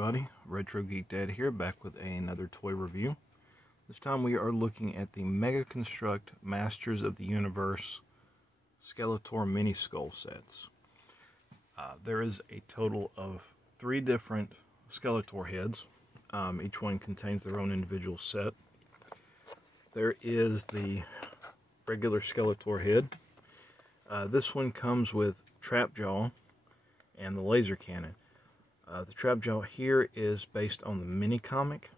everybody, Retro Geek Dad here, back with another toy review. This time we are looking at the Mega Construx Masters of the Universe Skeletor mini skull sets. There is a total of 3 different Skeletor heads. Each one contains their own individual set. There is the regular Skeletor head. This one comes with Trapjaw and the laser cannon. The Trapjaw here is based on the mini comic.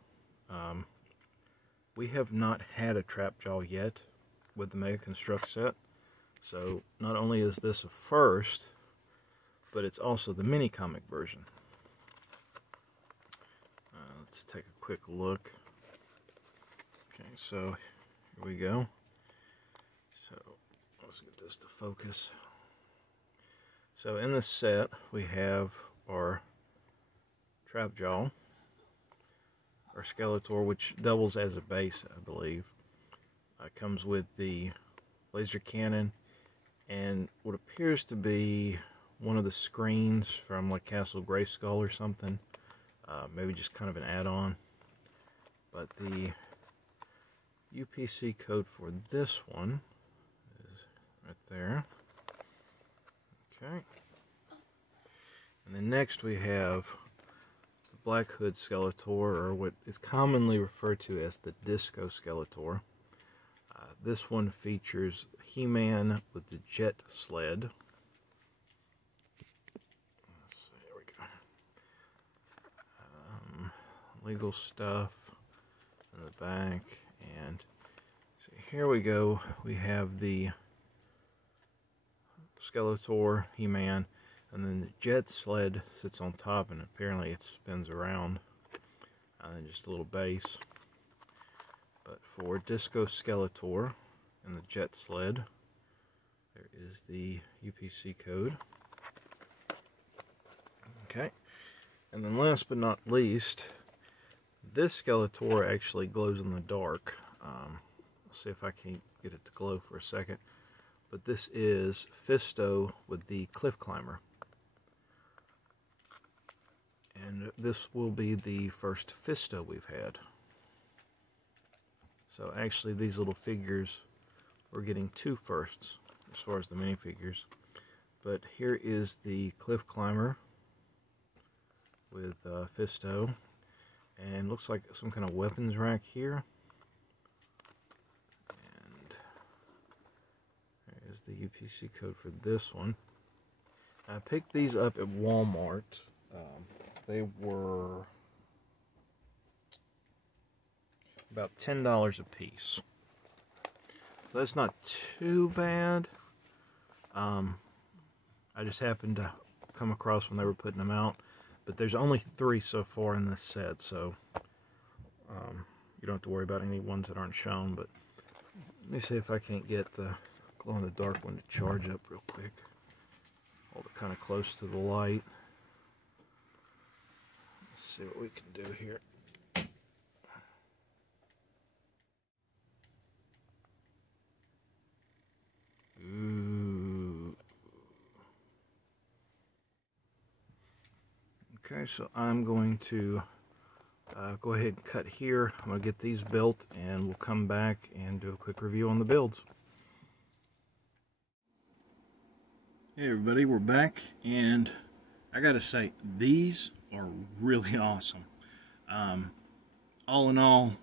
We have not had a Trapjaw yet with the Mega Construx set, so not only is this a first, but it's also the mini comic version. Let's take a quick look. Okay, so here we go. So let's get this to focus. So in this set we have our Trapjaw, or Skeletor, which doubles as a base, I believe. Comes with the laser cannon and what appears to be one of the screens from like Castle Grayskull or something. Maybe just kind of an add-on. But the UPC code for this one is right there. Okay. And then next we have Black Hood Skeletor, or what is commonly referred to as the Disco Skeletor. This one features He-Man with the Jet Sled. Let's see, here we go. Legal stuff in the back, and so here we go. We have the Skeletor, He-Man, and then the Jet Sled sits on top, and apparently it spins around, and just a little base. But for Disco Skeletor and the Jet Sled, there is the UPC code. Okay, and then last but not least, this Skeletor actually glows in the dark. Let's see if I can get it to glow for a second. But this is Fisto with the Cliff Climber. And this will be the first Fisto we've had. So actually these little figures, we're getting 2 firsts as far as the minifigures. But here is the Cliff Climber with Fisto. And looks like some kind of weapons rack here. And there's the UPC code for this one. I picked these up at Walmart. They were about $10 a piece. So that's not too bad. I just happened to come across when they were putting them out. But there's only 3 so far in this set, so you don't have to worry about any ones that aren't shown. But let me see if I can't get the glow-in-the-dark one to charge up real quick. Hold it kind of close to the light. Let's see what we can do here. Ooh. Okay, so I'm going to go ahead and cut here. I'm going to get these built, and we'll come back and do a quick review on the builds. Hey everybody, we're back, and I gotta say, these are really awesome. All in all,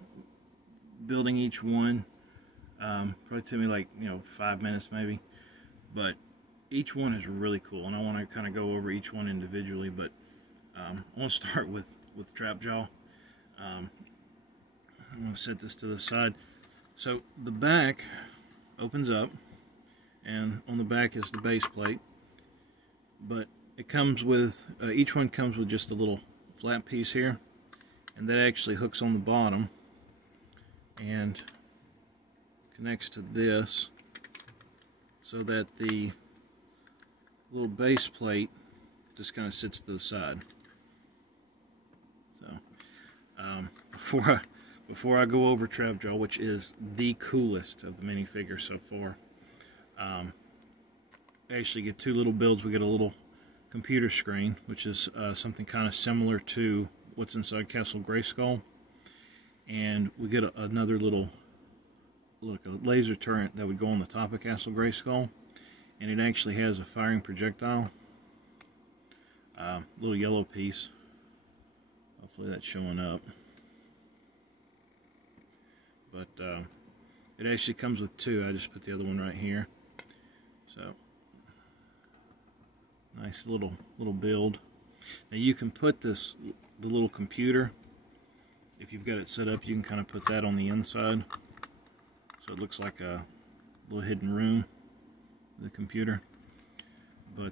building each one probably took me like 5 minutes maybe, but each one is really cool, and I want to kind of go over each one individually. But I want to start with Trapjaw. I'm going to set this to the side. So the back opens up, and on the back is the base plate, but it comes with, each one comes with just a little flat piece here, and that actually hooks on the bottom and connects to this so that the little base plate just kind of sits to the side. So before I go over Trapjaw, which is the coolest of the minifigures so far, actually get 2 little builds. We get a little computer screen, which is something kind of similar to what's inside Castle Grayskull, and we get another little, like a laser turret that would go on the top of Castle Grayskull, and it actually has a firing projectile, little yellow piece. Hopefully that's showing up. But it actually comes with two. I just put the other one right here. So nice little build. Now you can put the little computer, if you've got it set up, you can kind of put that on the inside, so it looks like a little hidden room, the computer. But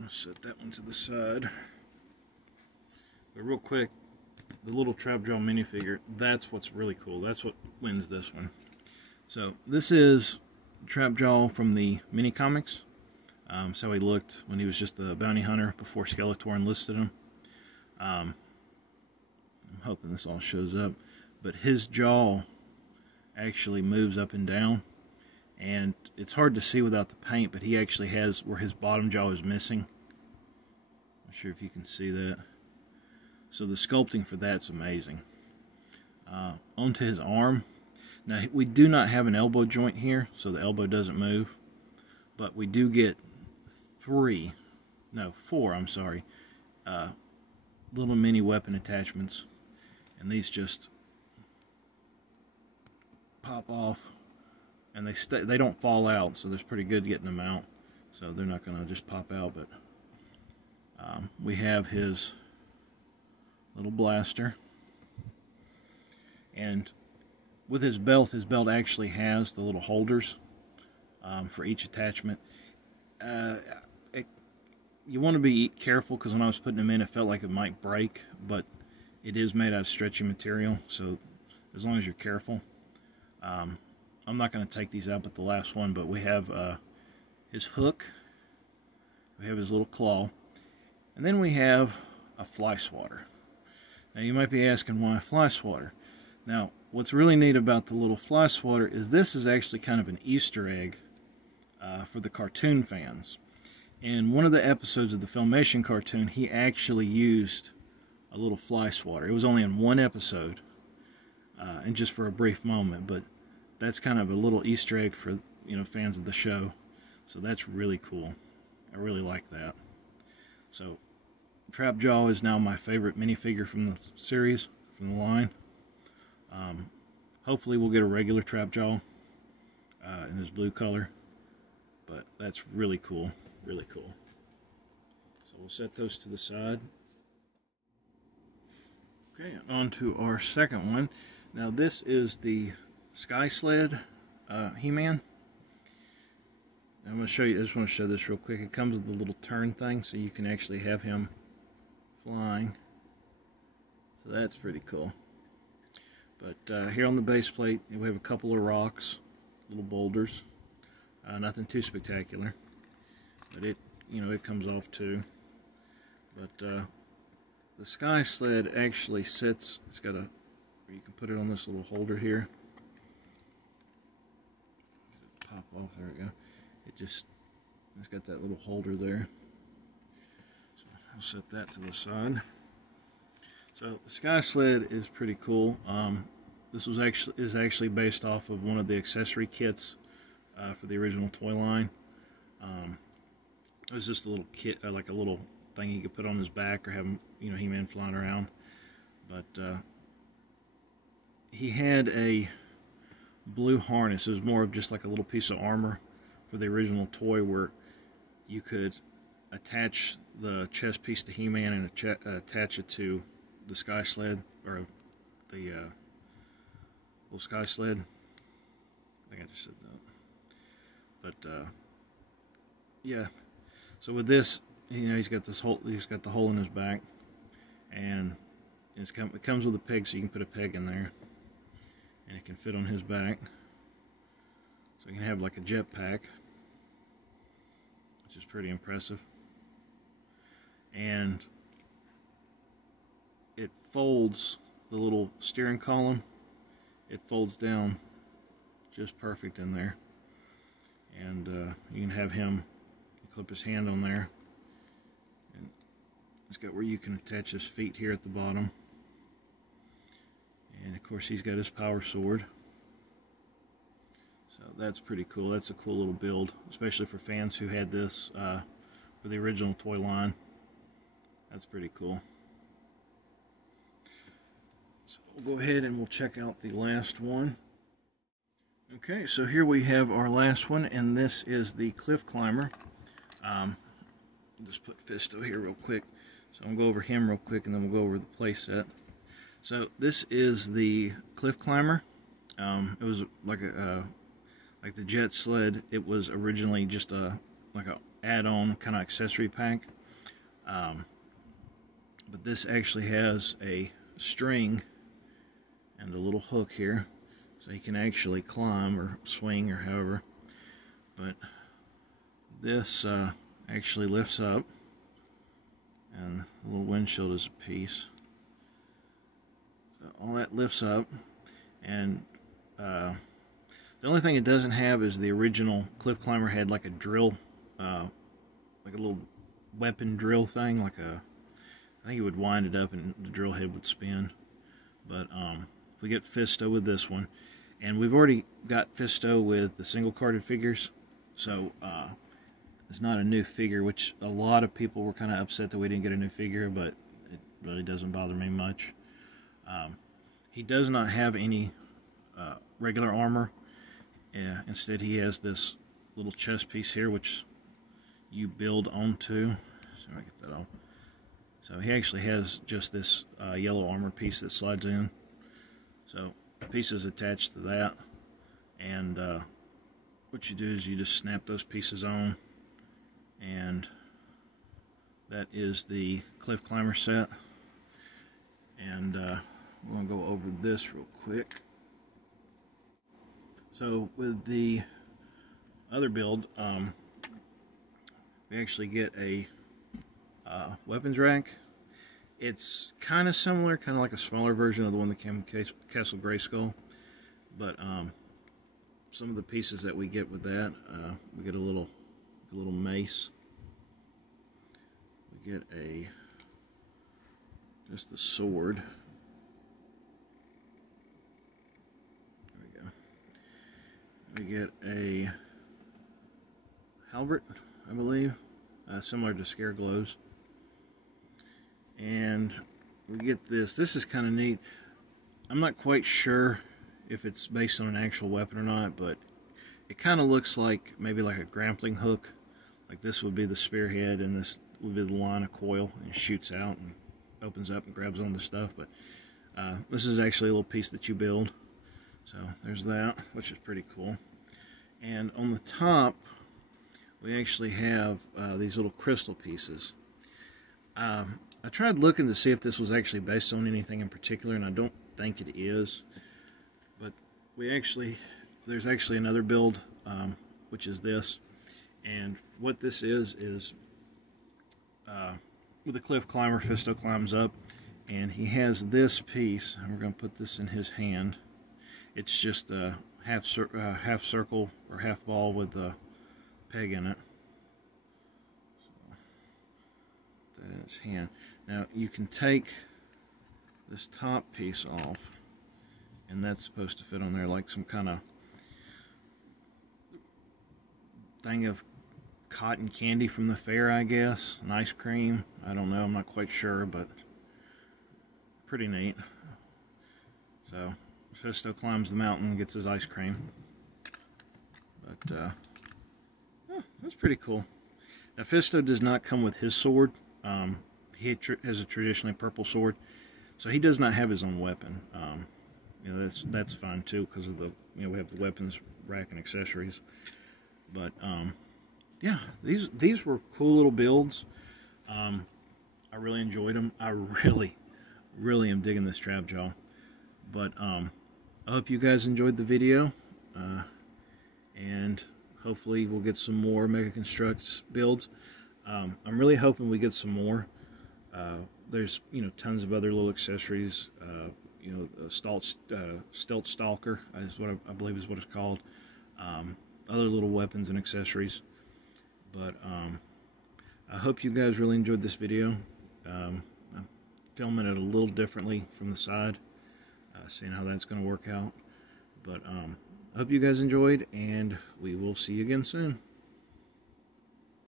let's set that one to the side. But real quick, the little Trapjaw minifigure, that's what's really cool. That's what wins this one. So this is Trapjaw from the mini comics. That's how he looked when he was just the bounty hunter before Skeletor enlisted him. I'm hoping this all shows up, but his jaw actually moves up and down, and it's hard to see without the paint, but he actually has where his bottom jaw is missing. Not sure if you can see that. So the sculpting for that's amazing. Onto his arm. Now we do not have an elbow joint here, so the elbow doesn't move, but we do get four, I'm sorry, little mini weapon attachments, and these just pop off, and they don't fall out, so that's pretty good getting them out. So they're not going to just pop out, but we have his little blaster, and with his belt actually has the little holders for each attachment. You want to be careful, because when I was putting them in, it felt like it might break, but it is made out of stretchy material, so as long as you're careful. I'm not going to take these out but the last one, but we have his hook, we have his little claw, and then we have a fly swatter. Now you might be asking, why a fly swatter? Now what's really neat about the little fly swatter is this is actually kind of an Easter egg for the cartoon fans. In one of the episodes of the Filmation cartoon, he actually used a little fly swatter. It was only in one episode, and just for a brief moment, but that's kind of a little Easter egg for, you know, fans of the show. So that's really cool. I really like that. So Trapjaw is now my favorite minifigure from the series, from the line. Hopefully we'll get a regular Trapjaw in his blue color, but that's really cool. Really cool. So we'll set those to the side. Okay, on to our second one. Now this is the Sky Sled He-Man. I'm going to show you, I just want to show this real quick. It comes with the little turn thing, so you can actually have him flying. So that's pretty cool. But here on the base plate, we have a couple of rocks, little boulders. Nothing too spectacular. But it, you know, it comes off too. But the Sky Sled actually sits, it's got you can put it on this little holder here. Pop off, there we go. It's got that little holder there. So I'll set that to the side. So the Sky Sled is pretty cool. This is actually based off of one of the accessory kits for the original toy line. It was just a little kit, like a little thing he could put on his back, or have him, you know, He-Man flying around. But he had a blue harness. It was more of just like a little piece of armor for the original toy, where you could attach the chest piece to He-Man and attach it to the Sky Sled, or the little Sky Sled. I think I just said that. But yeah. So with this, you know, he's got this hole. He's got the hole in his back, and it comes with a peg, so you can put a peg in there, and it can fit on his back. So you can have like a jet pack, which is pretty impressive. And it folds the little steering column. It folds down just perfect in there, and you can have him clip his hand on there, and It's got where you can attach his feet here at the bottom. And of course he's got his power sword. So that's pretty cool. That's a cool little build, especially for fans who had this for the original toy line. That's pretty cool. So we'll go ahead and we'll check out the last one. Okay, so here we have our last one, and this is the Cliff Climber. Just put Fisto here real quick. So I'm going to go over him real quick, and then we'll go over the play set. So this is the Cliff Climber. It was like the Jet Sled. It was originally just like a add-on kind of accessory pack. But this actually has a string and a little hook here, so he can actually climb or swing or however. But this actually lifts up, and the little windshield is a piece. So all that lifts up, and the only thing it doesn't have is the original Cliff Climber had like a drill, like a little weapon drill thing, like a, I think you would wind it up and the drill head would spin. But we get Fisto with this one, and we've already got Fisto with the single carded figures, so it's not a new figure, which a lot of people were kind of upset that we didn't get a new figure, but it really doesn't bother me much. He does not have any regular armor. Instead he has this little chest piece here which you build onto. So I get that off. So he actually has just this yellow armor piece that slides in. So the piece is attached to that, and what you do is you just snap those pieces on, and that is the Cliff Climber set. And we're going to go over this real quick. So with the other build, we actually get a weapons rack. It's kind of similar, kind of like a smaller version of the one that came with Castle Grayskull, but some of the pieces that we get with that, we get a little mace. We get just the sword. There we go. We get a halberd, I believe, similar to Scareglow's. And we get this. This is kind of neat. I'm not quite sure if it's based on an actual weapon or not, but it kind of looks like maybe like a grappling hook. Like this would be the spearhead, and this would be the line of coil, and it shoots out and opens up and grabs onto stuff. But this is actually a little piece that you build. So there's that, which is pretty cool. And on the top, we actually have these little crystal pieces. I tried looking to see if this was actually based on anything in particular, and I don't think it is. But there's actually another build, which is this. And what this is with the Cliff Climber, Fisto climbs up, and he has this piece, and we're going to put this in his hand. It's just a half circle or half ball with a peg in it. So, that in his hand. Now you can take this top piece off, and that's supposed to fit on there like some kind of thing of cotton candy from the fair, I guess, an ice cream. I don't know, I'm not quite sure, but pretty neat. So Fisto climbs the mountain and gets his ice cream. But that's pretty cool. Now Fisto does not come with his sword. He has a traditionally purple sword, so he does not have his own weapon. You know, that's fine too, because of the, you know, we have the weapons rack and accessories. But yeah, these were cool little builds. I really enjoyed them. I really am digging this Trapjaw. But I hope you guys enjoyed the video, and hopefully we'll get some more Mega Construx builds. I'm really hoping we get some more. There's, you know, tons of other little accessories. You know, Stealth Stalker is what I believe is what it's called. Other little weapons and accessories. But I hope you guys really enjoyed this video. I'm filming it a little differently from the side, seeing how that's going to work out. But I hope you guys enjoyed, and we will see you again soon.